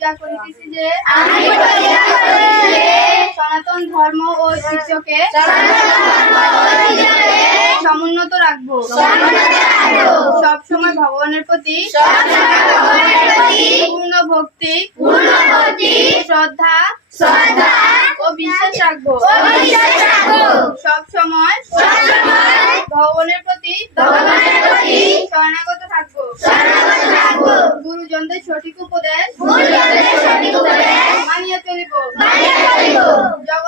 প্রতিজ্ঞা করিতেছি যে সনাতন ধর্ম ও ঐতিহ্যকে সমুন্নত রাখব। সবসময় ভগবানের প্রতি পূর্ণ ভক্তি শ্রদ্ধা ও বিশ্বাস রাখব। সব সময় ভগবানের প্রতি শরণাগত থাকব। গুরুজনদের সঠিক উপদেশ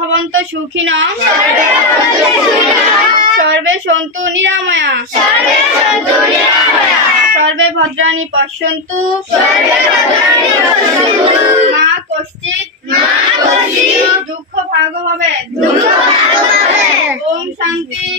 ভবন্ত সুখিন সর্বে সন্তু নিরাময়া। সর্বে ভদ্রাণী পশ্যন্তু। মা কশ্চিত দুঃখ ভাগ হবে। ওম শান্তি।